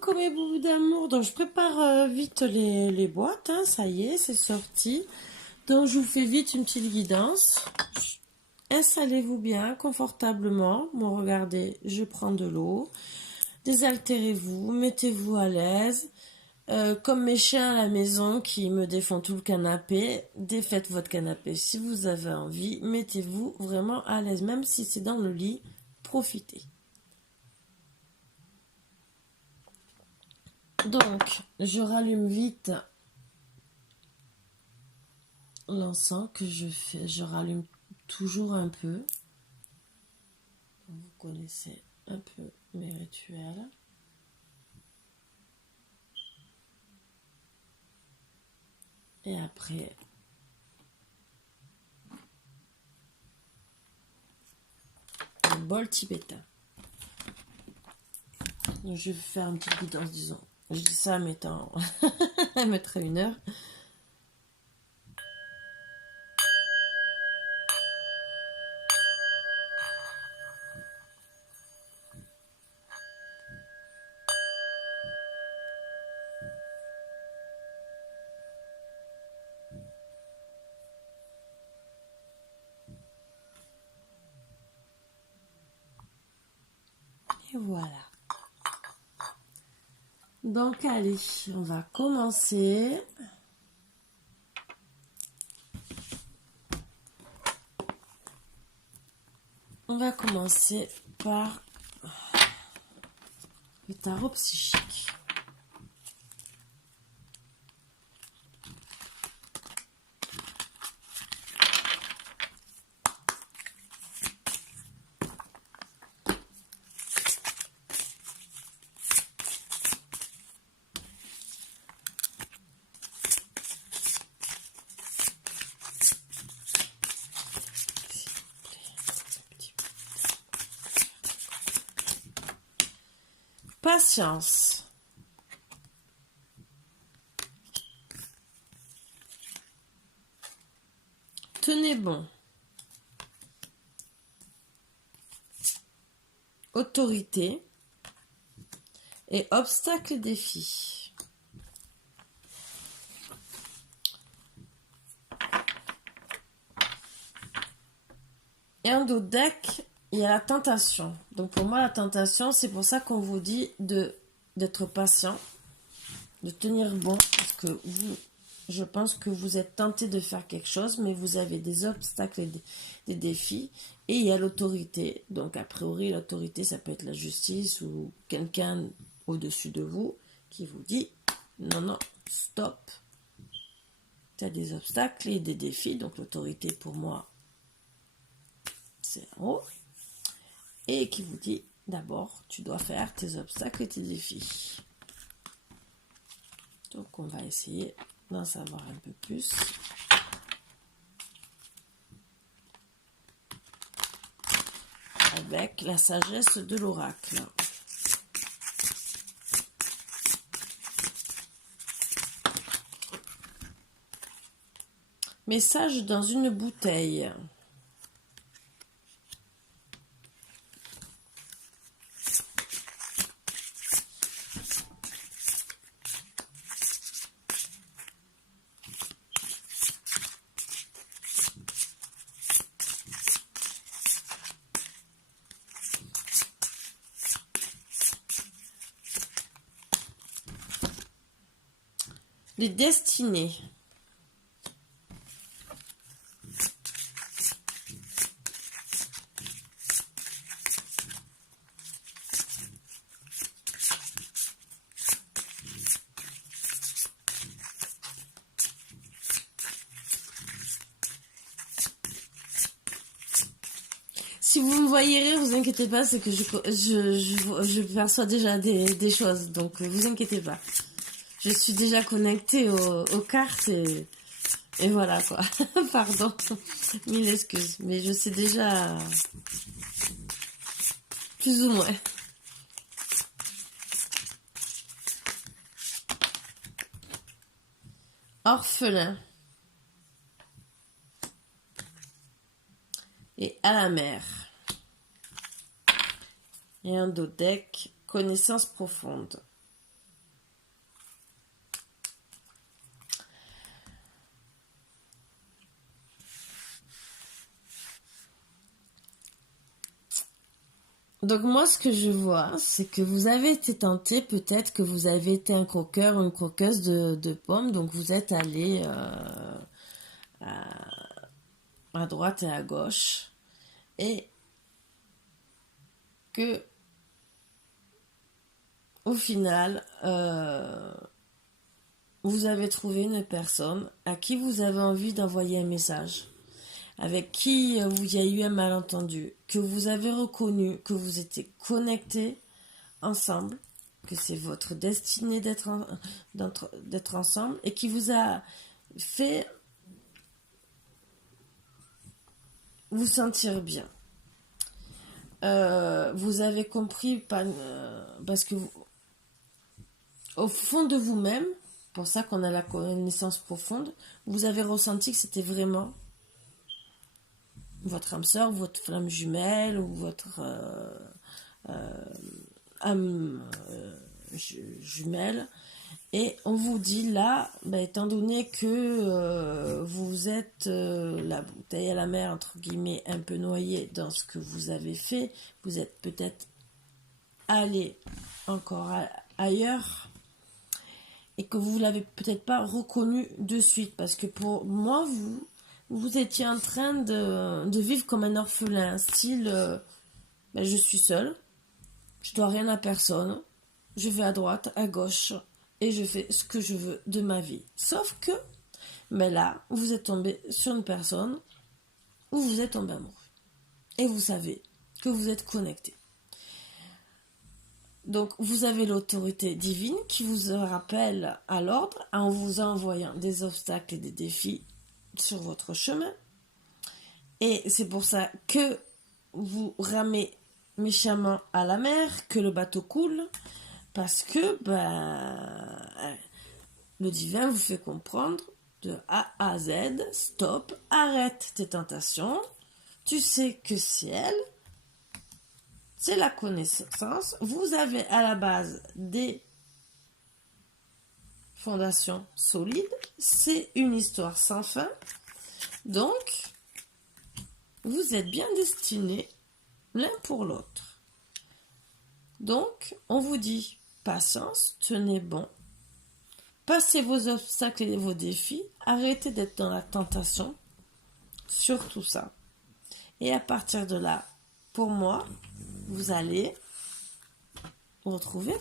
Coucou mes bouts d'amour, donc je prépare vite les boîtes, hein, ça y est, c'est sorti. Donc je vous fais vite une petite guidance. Installez-vous bien, confortablement. Bon, regardez, je prends de l'eau. Désaltérez-vous, mettez-vous à l'aise. Comme mes chiens à la maison qui me défont tout le canapé, défaites votre canapé si vous avez envie. Mettez-vous vraiment à l'aise, même si c'est dans le lit, profitez. Donc, je rallume vite l'encens que je fais. Je rallume toujours un peu. Vous connaissez un peu mes rituels. Et après, un bol tibétain. Donc, je vais faire une petite guidance, disons. Je dis ça en mettant... à mettre 1 heure. Et voilà. Donc, allez, on va commencer. On va commencer par le tarot psychique. Patience. Tenez bon. Autorité. Et obstacle et défi. Et en dos deck, il y a la tentation. Donc pour moi, la tentation, c'est pour ça qu'on vous dit d'être patient, de tenir bon, parce que je pense que vous êtes tenté de faire quelque chose, mais vous avez des obstacles et des défis. Et il y a l'autorité. Donc a priori, l'autorité, ça peut être la justice ou quelqu'un au-dessus de vous qui vous dit non, non, stop. Tu as des obstacles et des défis. Donc l'autorité, pour moi, c'est en haut. Et qui vous dit d'abord, tu dois faire tes obstacles et tes défis. Donc on va essayer d'en savoir un peu plus. Avec la sagesse de l'oracle. Message dans une bouteille. Les destinées. Si vous me voyez rire, vous inquiétez pas, c'est que je perçois déjà des choses, donc vous inquiétez pas. Je suis déjà connectée aux cartes et voilà quoi. Pardon, mille excuses, mais je sais déjà plus ou moins. Orphelin. Et à la mer. Et un dos deck, connaissance profonde. Donc moi, ce que je vois, c'est que vous avez été tenté, peut-être que vous avez été un croqueur ou une croqueuse de pommes, donc vous êtes allé à droite et à gauche, et que au final, vous avez trouvé une personne à qui vous avez envie d'envoyer un message, avec qui il y a eu un malentendu, que vous avez reconnu, que vous étiez connectés ensemble, que c'est votre destinée d'être ensemble, et qui vous a fait vous sentir bien. Vous avez compris parce que au fond de vous-même, pour ça qu'on a la connaissance profonde, vous avez ressenti que c'était vraiment votre âme sœur, votre flamme jumelle ou votre âme jumelle. Et on vous dit là, étant donné que vous êtes la bouteille à la mer, entre guillemets, un peu noyé dans ce que vous avez fait, vous êtes peut-être allé encore ailleurs et que vous ne l'avez peut-être pas reconnu de suite. Parce que pour moi, vous étiez en train de vivre comme un orphelin, style je suis seule, je dois rien à personne, je vais à droite, à gauche, et je fais ce que je veux de ma vie. Sauf que, là, vous êtes tombé sur une personne où vous êtes tombé amoureux. Et vous savez que vous êtes connecté. Donc, vous avez l'autorité divine qui vous rappelle à l'ordre en vous envoyant des obstacles et des défis sur votre chemin. Et c'est pour ça que vous ramez méchamment à la mer, que le bateau coule, parce que le divin vous fait comprendre de A à Z, stop, arrête tes tentations, tu sais que c'est la connaissance, vous avez à la base des fondations solides, c'est une histoire sans fin, donc vous êtes bien destinés l'un pour l'autre. Donc, on vous dit patience, tenez bon, passez vos obstacles et vos défis, arrêtez d'être dans la tentation, sur tout ça. Et à partir de là, pour moi, vous allez retrouver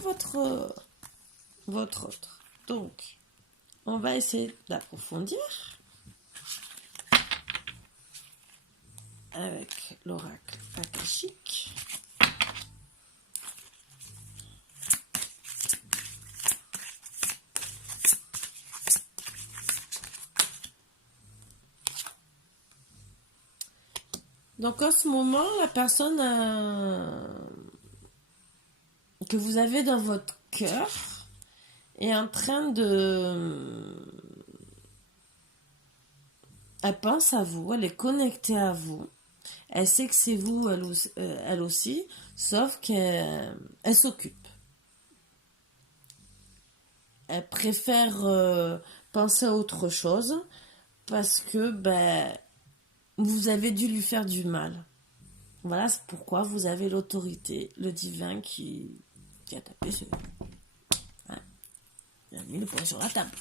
votre autre. Donc, on va essayer d'approfondir avec l'oracle akashique. Donc en ce moment, la personne que vous avez dans votre cœur est en train elle pense à vous, elle est connectée à vous. Elle sait que c'est vous, elle aussi, sauf qu'elle s'occupe. Elle préfère penser à autre chose parce que vous avez dû lui faire du mal. Voilà c'est pourquoi vous avez l'autorité, le divin qui a tapé ce... Hein, il a mis le poing sur la table.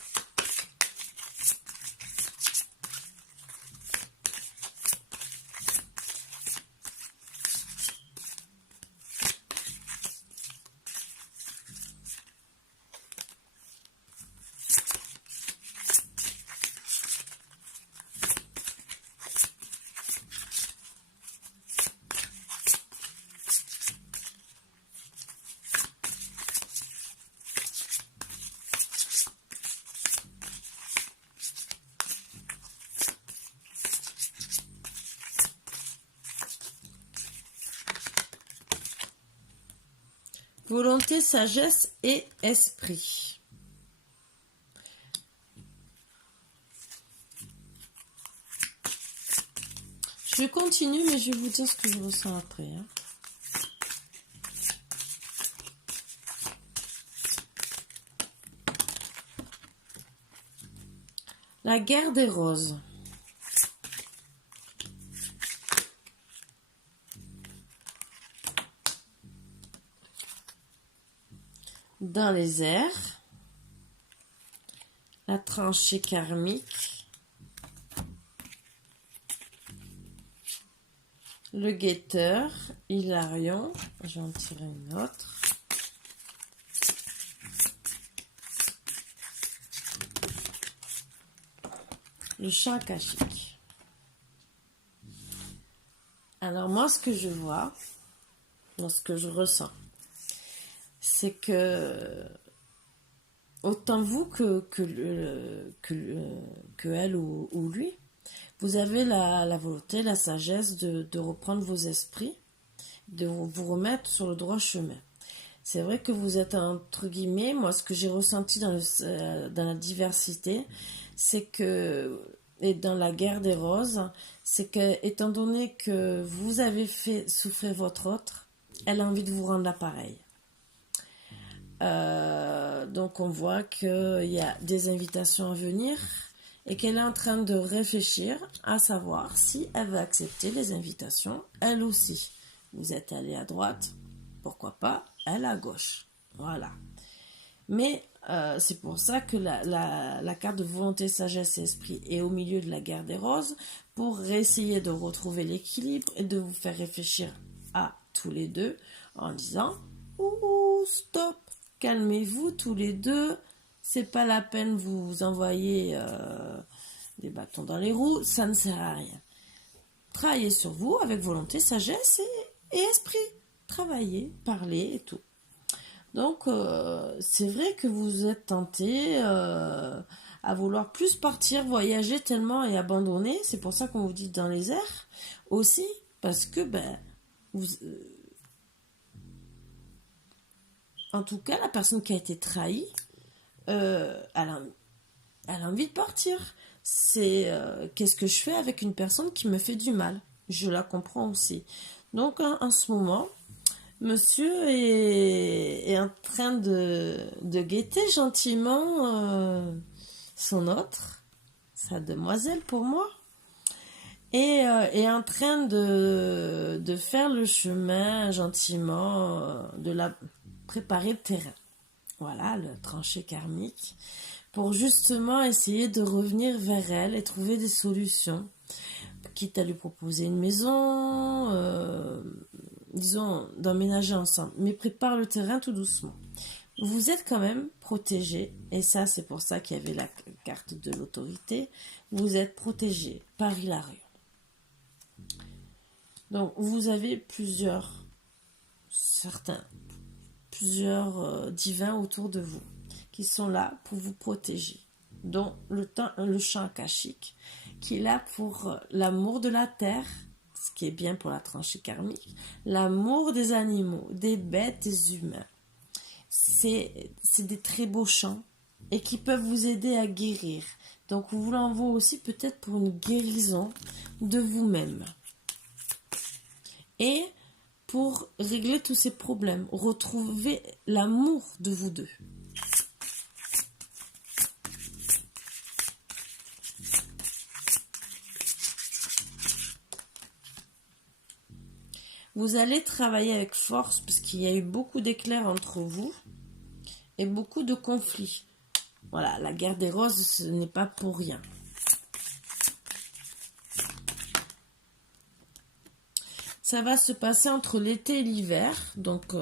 Volonté, sagesse et esprit. Je continue, mais je vais vous dire ce que je ressens après. Hein. La guerre des roses. dans les airs, la tranchée karmique, le guetteur, Hilarion, je vais en tirer une autre. Le champ akashique. Alors moi, ce que je vois, ce que je ressens, c'est que autant vous que elle ou lui, vous avez la volonté, la sagesse de reprendre vos esprits, de vous remettre sur le droit chemin. C'est vrai que vous êtes, entre guillemets, moi ce que j'ai ressenti dans la diversité, c'est que, et dans la guerre des roses, c'est que, étant donné que vous avez fait souffrir votre autre, elle a envie de vous rendre l'appareil. Donc on voit qu'il y a des invitations à venir et qu'elle est en train de réfléchir à savoir si elle veut accepter les invitations, elle aussi. Vous êtes allé à droite, pourquoi pas, elle à gauche. Voilà. Mais c'est pour ça que la carte de volonté, sagesse et esprit est au milieu de la guerre des roses pour essayer de retrouver l'équilibre et de vous faire réfléchir à tous les deux en disant « Ouh, stop, calmez-vous tous les deux, c'est pas la peine de vous envoyer des bâtons dans les roues, ça ne sert à rien. Travaillez sur vous avec volonté, sagesse et esprit. Travaillez, parlez et tout. » Donc, c'est vrai que vous êtes tenté à vouloir plus partir, voyager tellement et abandonner. C'est pour ça qu'on vous dit dans les airs aussi, parce que, en tout cas, la personne qui a été trahie, elle a envie de partir. C'est qu'est-ce que je fais avec une personne qui me fait du mal? Je la comprends aussi. Donc, en ce moment, monsieur est en train de guetter gentiment son autre, sa demoiselle pour moi, et est en train de faire le chemin gentiment, de la préparer le terrain. Voilà, le tranché karmique, pour justement essayer de revenir vers elle et trouver des solutions, quitte à lui proposer une maison, disons, d'emménager ensemble, mais prépare le terrain tout doucement. Vous êtes quand même protégé, et ça c'est pour ça qu'il y avait la carte de l'autorité, vous êtes protégé par Hilarion. Donc vous avez plusieurs divins autour de vous qui sont là pour vous protéger, dont le champ akashique qui est là pour l'amour de la terre, ce qui est bien pour la tranchée karmique, l'amour des animaux, des bêtes, des humains. C'est des très beaux chants et qui peuvent vous aider à guérir. Donc vous l'envoie aussi peut-être pour une guérison de vous-même. Et pour régler tous ces problèmes, retrouver l'amour de vous deux. Vous allez travailler avec force parce qu'il y a eu beaucoup d'éclairs entre vous et beaucoup de conflits. Voilà, la guerre des roses, ce n'est pas pour rien. Ça va se passer entre l'été et l'hiver, donc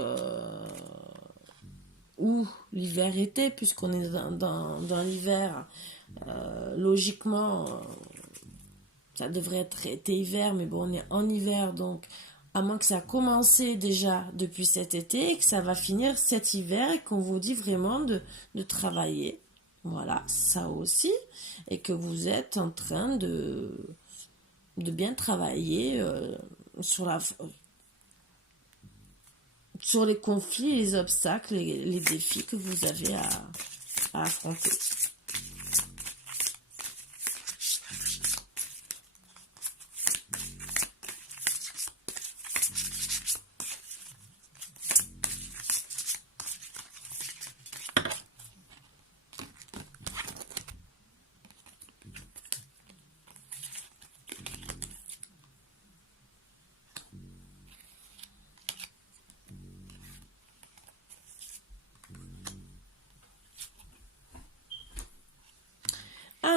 ou l'hiver-été, puisqu'on est dans l'hiver, logiquement, ça devrait être été-hiver, mais bon, on est en hiver, donc à moins que ça a commencé déjà depuis cet été et que ça va finir cet hiver et qu'on vous dit vraiment de travailler. Voilà, ça aussi, et que vous êtes en train de bien travailler sur les conflits, les obstacles, les défis que vous avez à affronter.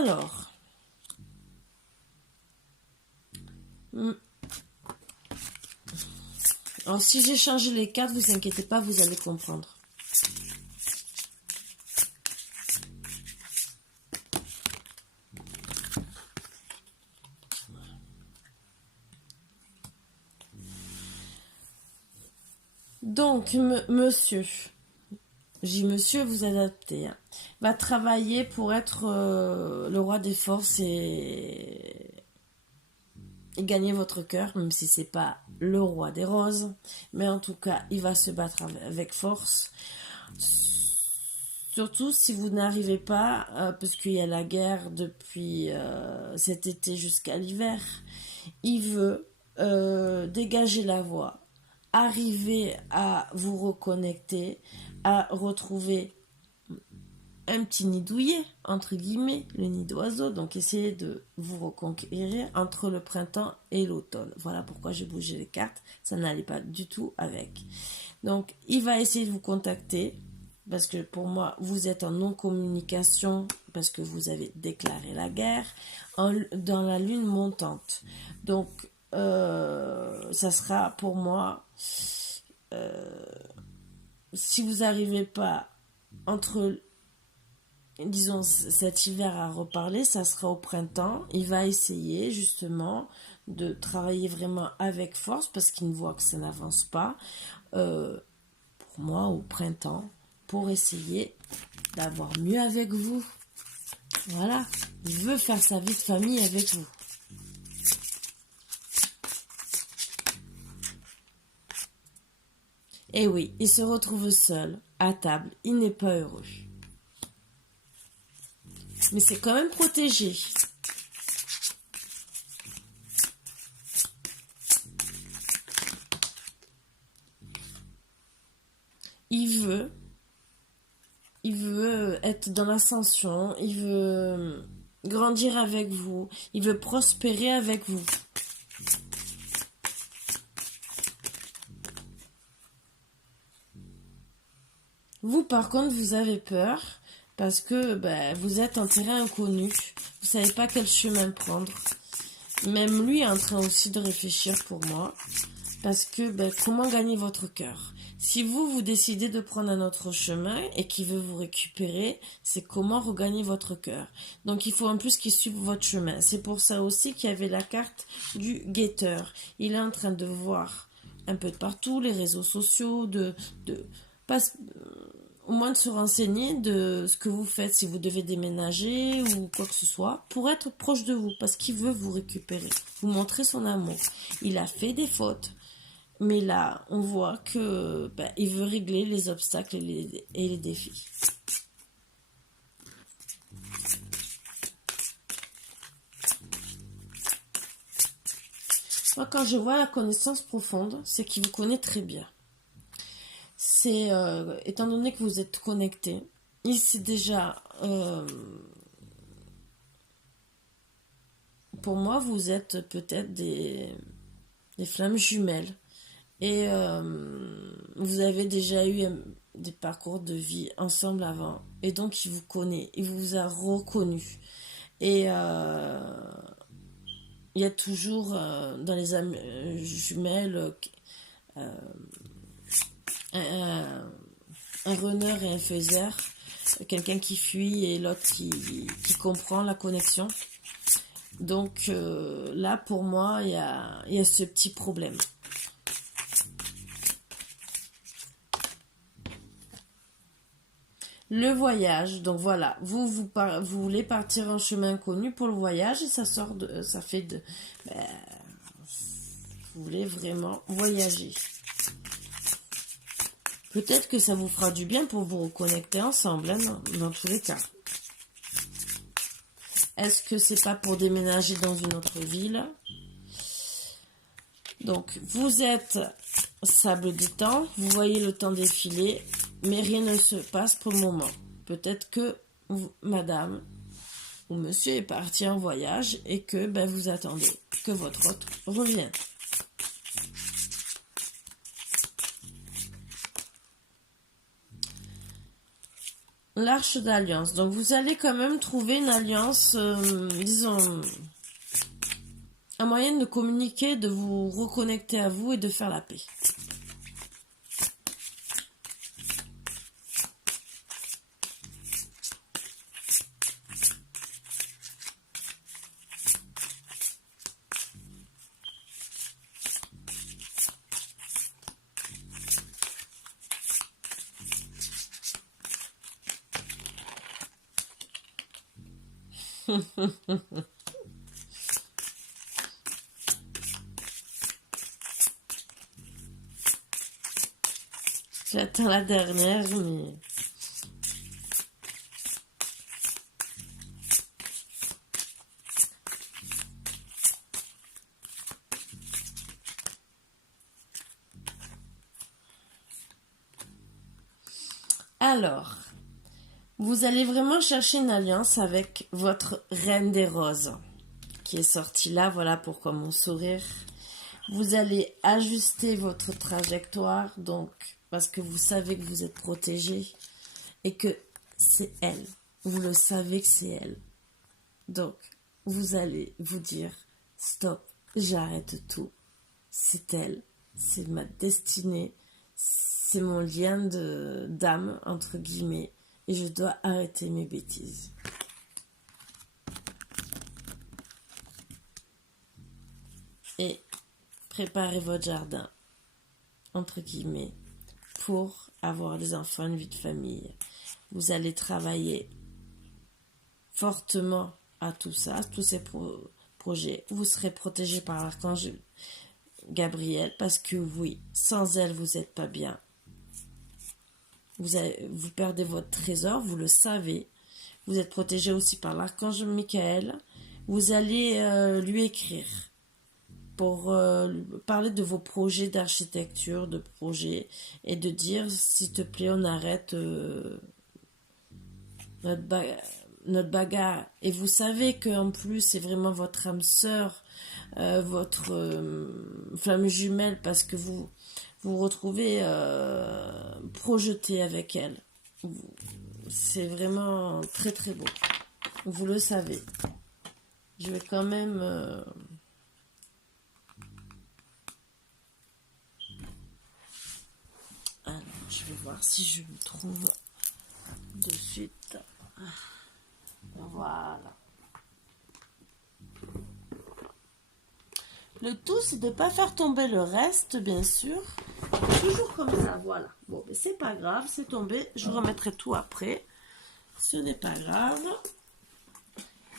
Alors, alors si j'ai changé les cartes, vous inquiétez pas, vous allez comprendre. Donc, monsieur, j'ai monsieur, vous adaptez, hein, va travailler pour être le roi des forces et gagner votre cœur, même si c'est pas le roi des roses, mais en tout cas, il va se battre avec force. Surtout si vous n'arrivez pas, parce qu'il y a la guerre depuis cet été jusqu'à l'hiver, il veut dégager la voie, arriver à vous reconnecter, à retrouver un petit nid douillet, entre guillemets, le nid d'oiseau, donc essayez de vous reconquérir entre le printemps et l'automne. Voilà pourquoi j'ai bougé les cartes, ça n'allait pas du tout avec. Donc, il va essayer de vous contacter, parce que pour moi, vous êtes en non-communication, parce que vous avez déclaré la guerre, dans la lune montante. Donc, ça sera pour moi, si vous n'arrivez pas entre, disons, cet hiver à reparler, ça sera au printemps. Il va essayer justement de travailler vraiment avec force, parce qu'il voit que ça n'avance pas, pour moi, au printemps, pour essayer d'avoir mieux avec vous. Voilà, il veut faire sa vie de famille avec vous. Et oui, il se retrouve seul, à table, il n'est pas heureux. Mais c'est quand même protégé. Il veut être dans l'ascension, il veut grandir avec vous, il veut prospérer avec vous. Vous, par contre, vous avez peur parce que vous êtes en terrain inconnu. Vous savez pas quel chemin prendre. Même lui est en train aussi de réfléchir pour moi. Parce que comment gagner votre cœur? Si vous décidez de prendre un autre chemin et qu'il veut vous récupérer, c'est comment regagner votre cœur. Donc il faut en plus qu'il suive votre chemin. C'est pour ça aussi qu'il y avait la carte du guetteur. Il est en train de voir un peu de partout les réseaux sociaux, au moins de se renseigner de ce que vous faites, si vous devez déménager ou quoi que ce soit, pour être proche de vous, parce qu'il veut vous récupérer, vous montrer son amour. Il a fait des fautes, mais là, on voit que il veut régler les obstacles et les défis. Moi, quand je vois la connaissance profonde, c'est qu'il vous connaît très bien. C'est, étant donné que vous êtes connecté, il sait déjà, pour moi, vous êtes peut-être des flammes jumelles. Et vous avez déjà eu des parcours de vie ensemble avant. Et donc, il vous connaît, il vous a reconnu. Et il y a toujours dans les âmes jumelles un runner et un faiseur, quelqu'un qui fuit et l'autre qui comprend la connexion. Donc là, pour moi, il y a ce petit problème. Le voyage, donc voilà, vous voulez partir en chemin inconnu pour le voyage et ça fait de, vous voulez vraiment voyager. Peut-être que ça vous fera du bien pour vous reconnecter ensemble, hein, dans tous les cas. Est-ce que c'est pas pour déménager dans une autre ville? Donc, vous êtes sable des temps, vous voyez le temps défiler, mais rien ne se passe pour le moment. Peut-être que madame ou monsieur est parti en voyage et que vous attendez que votre hôte revienne. l'arche d'alliance. Donc, vous allez quand même trouver une alliance, disons, un moyen de communiquer, de vous reconnecter à vous et de faire la paix. J'attends la dernière, mais... Alors, vous allez vraiment chercher une alliance avec votre Reine des Roses, qui est sortie là, voilà pourquoi mon sourire. Vous allez ajuster votre trajectoire, donc, parce que vous savez que vous êtes protégé et que c'est elle. Vous le savez que c'est elle. Donc, vous allez vous dire, stop, j'arrête tout. C'est elle, c'est ma destinée, c'est mon lien d'âme, entre guillemets, et je dois arrêter mes bêtises. Et préparez votre jardin, entre guillemets, pour avoir des enfants, une vie de famille. Vous allez travailler fortement à tout ça, à tous ces projets. Vous serez protégé par l'archange Gabriel, parce que oui, sans elle, vous n'êtes pas bien. Vous perdez votre trésor, vous le savez. Vous êtes protégé aussi par l'archange Michael. Vous allez lui écrire pour parler de vos projets d'architecture, de projets, et de dire, s'il te plaît, on arrête notre bagarre. Et vous savez qu'en plus, c'est vraiment votre âme sœur, votre flamme jumelle, parce que vous vous retrouvez projeté avec elle. C'est vraiment très très beau. Vous le savez. Je vais quand même... Alors, je vais voir si je me trouve de suite. Voilà. Le tout, c'est de ne pas faire tomber le reste, bien sûr. Toujours comme ça, voilà. Bon, mais c'est pas grave, c'est tombé. Je remettrai tout après. Ce n'est pas grave.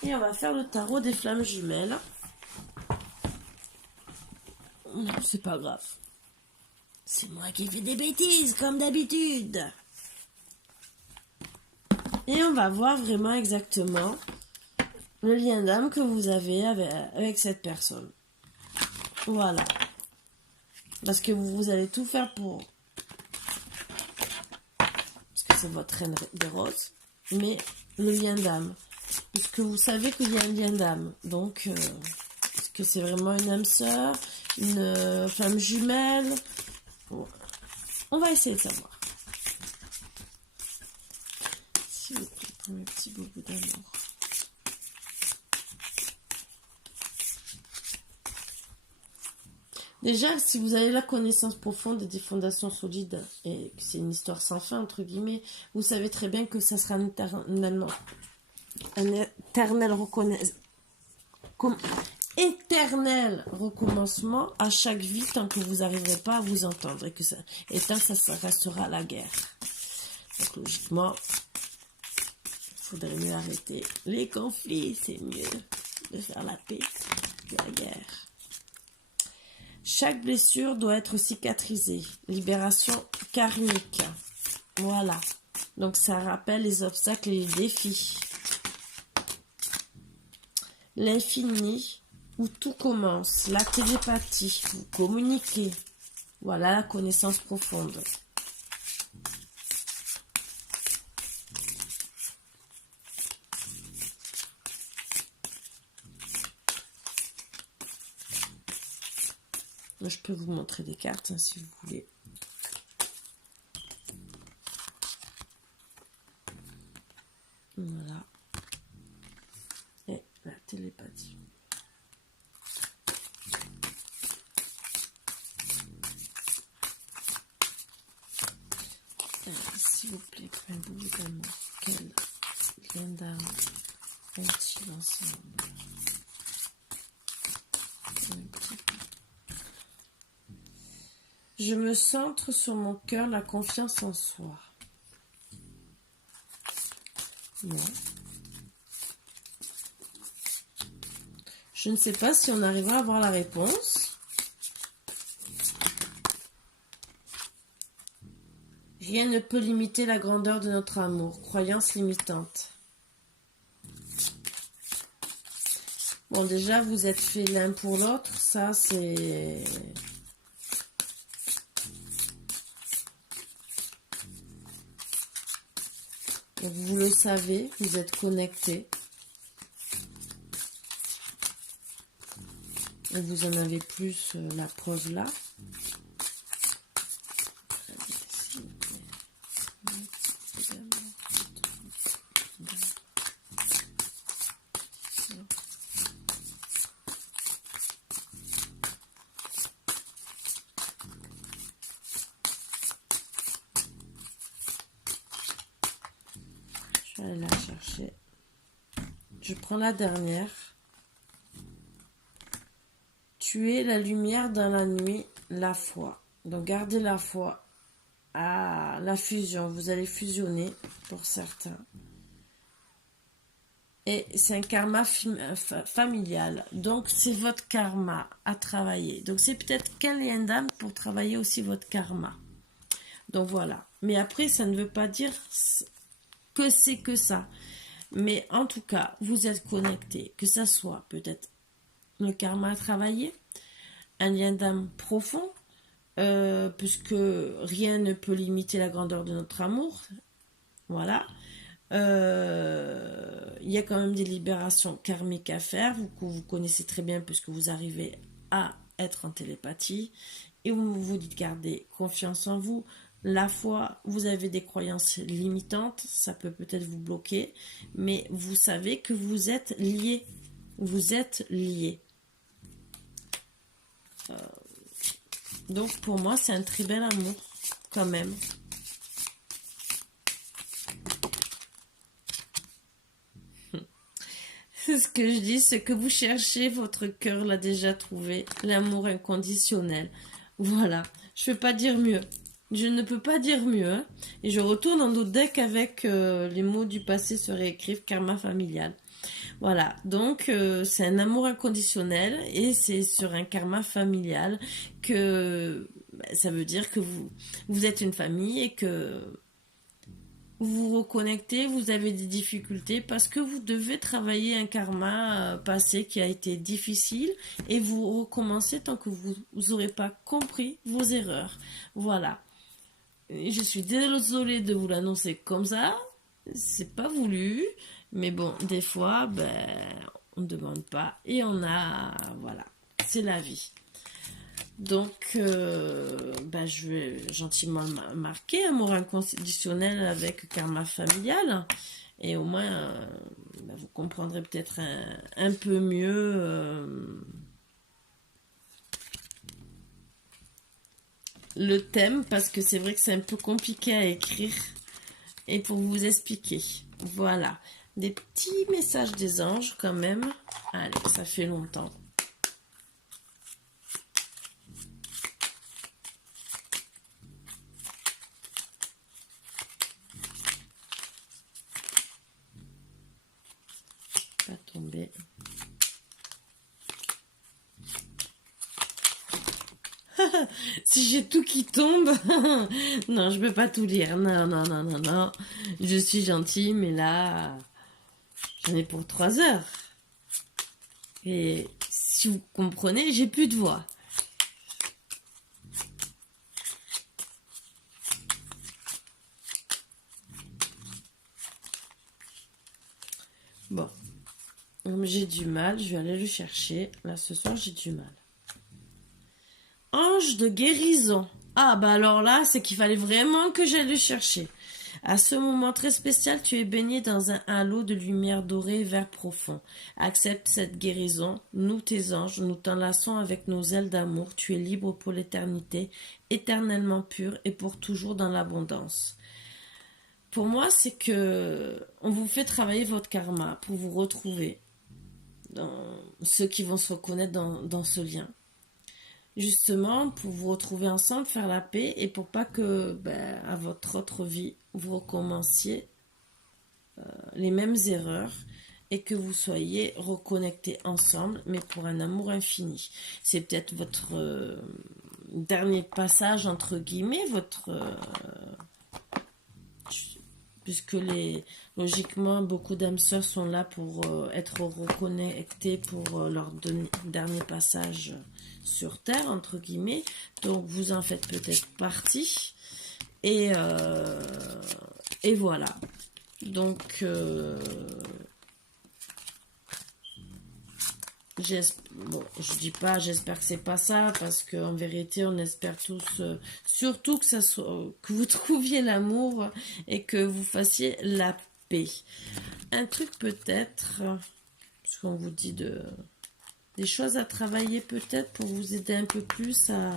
Et on va faire le tarot des flammes jumelles. C'est pas grave. C'est moi qui fais des bêtises, comme d'habitude. Et on va voir vraiment exactement le lien d'âme que vous avez avec cette personne. Voilà. Parce que vous allez tout faire pour... Parce que c'est votre reine des roses. Mais le lien d'âme. Puisque vous savez qu'il y a un lien d'âme. Donc, est-ce que c'est vraiment une âme sœur, une flamme jumelle? Bon. On va essayer de savoir. S'il vous plaît, pour mes petits bobos d'amour. Déjà, si vous avez la connaissance profonde et des fondations solides, et que c'est une histoire sans fin, entre guillemets, vous savez très bien que ça sera un éternel recommencement à chaque vie tant que vous n'arriverez pas à vous entendre et tant que ça restera la guerre. Donc logiquement, il faudrait mieux arrêter les conflits, c'est mieux de faire la paix que la guerre. Chaque blessure doit être cicatrisée. Libération karmique. Voilà. Donc ça rappelle les obstacles et les défis. L'infini, où tout commence. La télépathie, vous communiquez. Voilà la connaissance profonde. Je peux vous montrer des cartes, hein, si vous voulez. Voilà. Et la télépathie. S'il vous plaît, prenez-vous également quel lien d'âme ont-ils ensemble? Je me centre sur mon cœur, la confiance en soi. Non. Je ne sais pas si on arrivera à avoir la réponse. Rien ne peut limiter la grandeur de notre amour. Croyance limitante. Bon, déjà, vous êtes faits l'un pour l'autre. Ça, c'est... Donc, vous le savez, vous êtes connectés. Et vous en avez plus la preuve là. Je vais aller la chercher. Je prends la dernière. Tu es la lumière dans la nuit, la foi. Donc gardez la foi à la fusion. Vous allez fusionner pour certains. Et c'est un karma familial. Donc c'est votre karma à travailler. Donc c'est peut-être quel lien d'âme pour travailler aussi votre karma. Donc voilà. Mais après, ça ne veut pas dire que c'est que ça. Mais en tout cas, vous êtes connectés. Que ça soit peut-être le karma à travailler, un lien d'âme profond, puisque rien ne peut limiter la grandeur de notre amour. Voilà. Il y a quand même des libérations karmiques à faire, que vous connaissez très bien, puisque vous arrivez à être en télépathie. Et vous dites garder confiance en vous. La foi, vous avez des croyances limitantes, ça peut peut-être vous bloquer, mais vous savez que vous êtes liés. Vous êtes liés. Donc pour moi, c'est un très bel amour, quand même. Ce que je dis, ce que vous cherchez, votre cœur l'a déjà trouvé. L'amour inconditionnel. Voilà, je ne peux pas dire mieux. Je ne peux pas dire mieux. Hein. Et je retourne dans d'autres decks avec les mots du passé se réécrivent, karma familial. Voilà, donc c'est un amour inconditionnel et c'est sur un karma familial que ça veut dire que vous êtes une famille et que vous vous reconnectez, vous avez des difficultés parce que vous devez travailler un karma passé qui a été difficile et vous recommencez tant que vous n'aurez pas compris vos erreurs. Voilà. Et je suis désolée de vous l'annoncer comme ça, c'est pas voulu. Mais bon, des fois, on ne demande pas et on a... Voilà, c'est la vie. Donc, je vais gentiment marquer amour inconditionnel avec karma familial. Et au moins, vous comprendrez peut-être un peu mieux le thème. Parce que c'est vrai que c'est un peu compliqué à écrire. Et pour vous expliquer. Voilà. Des petits messages des anges quand même. Allez, ça fait longtemps. Pas tomber. Si j'ai tout qui tombe, non, je peux pas tout lire. Non, non, non, non, non. Je suis gentille, mais là, j'en ai pour 3 heures. Et si vous comprenez, j'ai plus de voix. Bon, j'ai du mal, je vais aller le chercher. Là, ce soir, j'ai du mal. Ange de guérison. Ah, alors là, c'est qu'il fallait vraiment que j'aille le chercher. À ce moment très spécial, tu es baigné dans un halo de lumière dorée et vert profond. Accepte cette guérison. Nous, tes anges, nous t'enlaçons avec nos ailes d'amour. Tu es libre pour l'éternité, éternellement pur et pour toujours dans l'abondance. Pour moi, c'est que on vous fait travailler votre karma pour vous retrouver dans ceux qui vont se reconnaître dans ce lien. Justement, pour vous retrouver ensemble, faire la paix et pour pas que à votre autre vie, vous recommenciez les mêmes erreurs et que vous soyez reconnectés ensemble, mais pour un amour infini. C'est peut-être votre dernier passage, entre guillemets, puisque logiquement, beaucoup d'âmes sœurs sont là pour être reconnectées pour leur dernier passage sur Terre, entre guillemets. Donc, vous en faites peut-être partie. Et voilà. Donc, je dis pas, j'espère que c'est pas ça, parce qu'en vérité, on espère tous, surtout que vous trouviez l'amour et que vous fassiez la paix. Un truc peut-être, parce qu'on vous dit des choses à travailler peut-être pour vous aider un peu plus à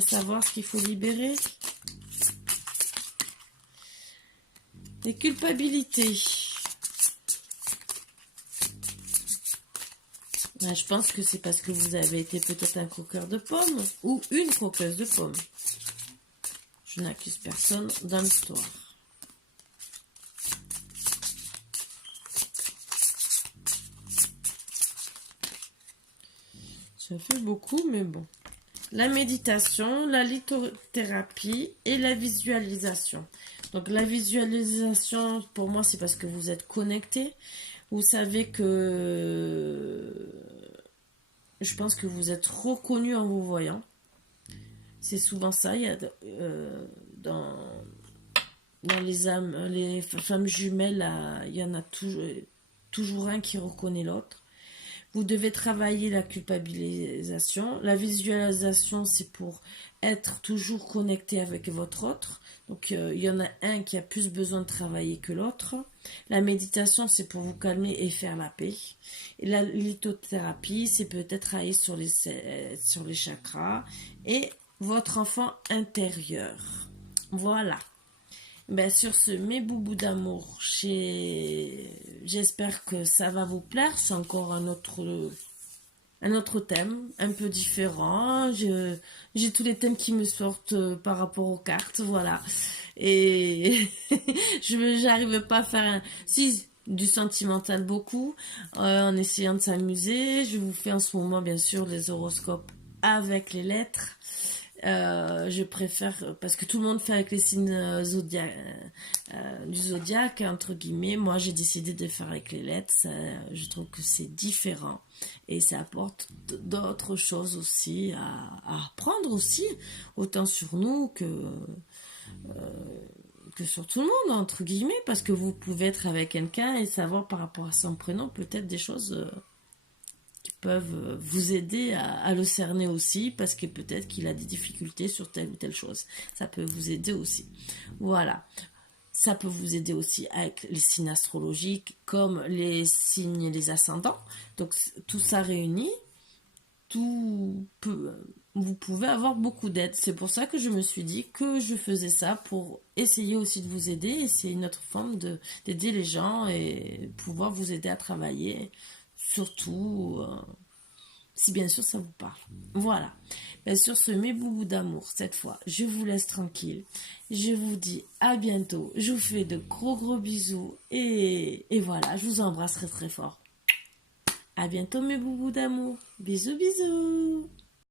savoir ce qu'il faut libérer. Les culpabilités. Je pense que c'est parce que vous avez été peut-être un croqueur de pommes ou une croqueuse de pommes. Je n'accuse personne dans l'histoire. Ça fait beaucoup, mais bon. La méditation, la lithothérapie et la visualisation. Donc la visualisation, pour moi, c'est parce que vous êtes connecté. Vous savez que je pense que vous êtes reconnu en vous voyant. C'est souvent ça. Il y a dans les âmes, les femmes jumelles, il y en a toujours un qui reconnaît l'autre. Vous devez travailler la culpabilisation. La visualisation, c'est pour être toujours connecté avec votre autre. Donc, il y en a un qui a plus besoin de travailler que l'autre. La méditation, c'est pour vous calmer et faire la paix. Et la lithothérapie, c'est peut-être travailler sur les chakras et votre enfant intérieur. Voilà. Sur ce, mes boubous d'amour, j'espère que ça va vous plaire. C'est encore un autre thème, un peu différent. J'ai tous les thèmes qui me sortent par rapport aux cartes, voilà. Et j'arrive pas à faire du sentimental beaucoup, en essayant de s'amuser. Je vous fais en ce moment, bien sûr, les horoscopes avec les lettres. Je préfère, parce que tout le monde fait avec les signes du zodiaque, entre guillemets. Moi, j'ai décidé de faire avec les lettres. Je trouve que c'est différent et ça apporte d'autres choses aussi à apprendre aussi, autant sur nous que sur tout le monde, entre guillemets, parce que vous pouvez être avec quelqu'un et savoir par rapport à son prénom peut-être des choses peuvent vous aider à le cerner aussi, parce que peut-être qu'il a des difficultés sur telle ou telle chose. Ça peut vous aider aussi. Voilà. Ça peut vous aider aussi avec les signes astrologiques, comme les signes et les ascendants. Donc, tout ça réuni, vous pouvez avoir beaucoup d'aide. C'est pour ça que je me suis dit que je faisais ça, pour essayer aussi de vous aider. Et c'est une autre forme d'aider les gens et pouvoir vous aider à travailler. Surtout, si bien sûr ça vous parle. Voilà. Sur ce, mes boubous d'amour, cette fois, je vous laisse tranquille. Je vous dis à bientôt. Je vous fais de gros bisous. Et voilà, je vous embrasse très très fort. À bientôt mes boubous d'amour. Bisous bisous.